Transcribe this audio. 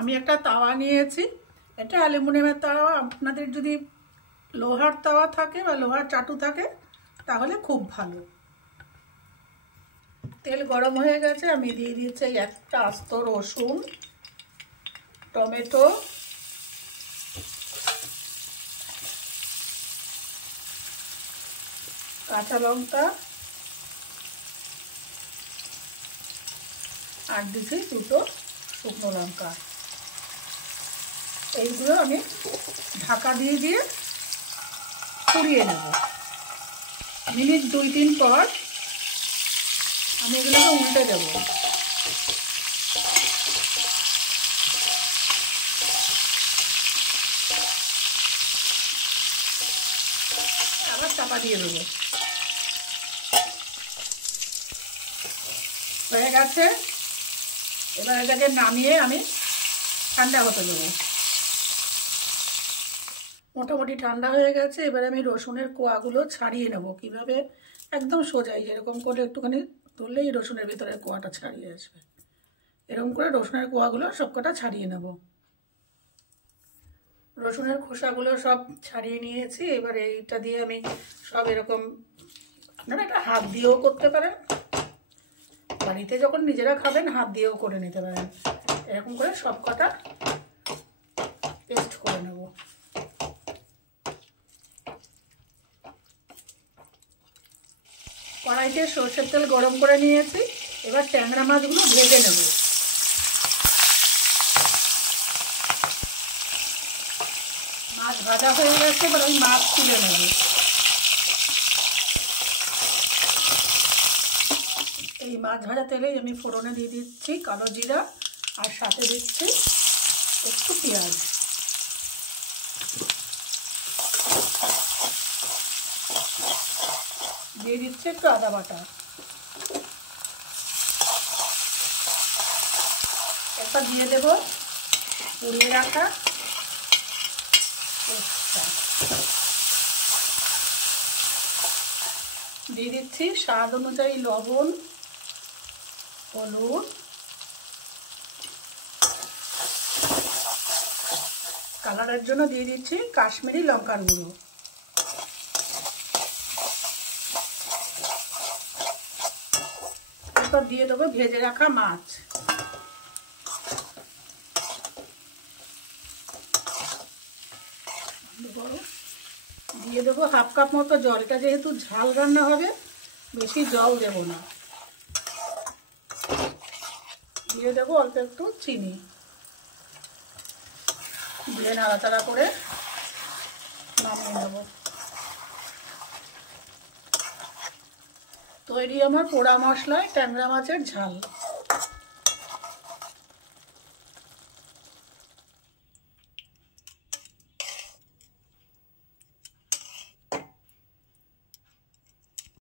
আমি একটা তাওয়া নিয়েছি, এটা অ্যালুমিনিয়ামের তাওয়া। আপনাদের যদি লোহার তাওয়া থাকে বা লোহার চাটু থাকে তাহলে খুব ভালো। তেল গরম হয়ে গেছে, আমি দিয়ে দিয়েছি একটা আস্ত রসুন, টমেটো, কাঁচা লঙ্কা আর দিচ্ছি দুটো শুকনো লঙ্কা। এইগুলো আমি ঢাকা দিয়ে দিয়ে পুড়িয়ে নেব। মিনিট 2-3 পর আমি এগুলোকে উল্টে দেব। আবার চাপা দিয়ে দেবো। হয়ে গেছে, এবার এটাকে নামিয়ে আমি ঠান্ডা হতে দেবো। মোটামুটি ঠান্ডা হয়ে গেছে, এবার আমি রসুনের কোয়াগুলো ছাড়িয়ে নেব। কিভাবে? একদম সোজাই, এরকম করে একটুখানি তুললেই রসুনের ভিতরে কোয়াটা ছাড়িয়ে আসবে। এরকম করে রসুনের কোয়াগুলো সবকটা ছাড়িয়ে নেব। রসুনের খোসাগুলো সব ছাড়িয়ে নিয়েছি। এবার এইটা দিয়ে আমি সব এরকম, আপনারা এটা হাত দিয়েও করতে পারেন, বাড়িতে যখন নিজেরা খাবেন হাত দিয়েও করে নিতে পারেন। এরকম করে সব কটা পেস্ট করে নেব। কড়াইতে সরষের তেল গরম করে নিয়েছি, এবার ট্যাংরা মাছগুলো ভেজে নেব। মাছ ভাজা হয়ে গেছে, এবার আমি মাছ তুলে নেব। এই মাছ ভাজা তেলেই আমি ফোড়নে দিয়ে দিচ্ছি কালো জিরা, আর সাথে দিচ্ছি একটু পেঁয়াজ। দিয়ে দিচ্ছি একটু আদা বাটা। এরপর দিয়ে দেব পুড়িয়ে রাখা পেস্টটা। দিয়ে দিচ্ছি স্বাদ অনুযায়ী লবণ, হলুদ, কালারের জন্য দিয়ে দিচ্ছি কাশ্মীরি লঙ্কার গুঁড়ো। এরপর দিয়ে দেবো ভেজে রাখা মাছ। দিয়ে দেবো 1/2 কাপ মতো জল। এটা যেহেতু ঝাল রান্না হবে, বেশি জল দেব না। দিয়ে দেবো অল্প একটু চিনি, দিয়ে নাড়াচাড়া করে নামিয়ে নেব। তৈরি আমার পোড়া মশলায় ট্যাংরা মাছের ঝাল।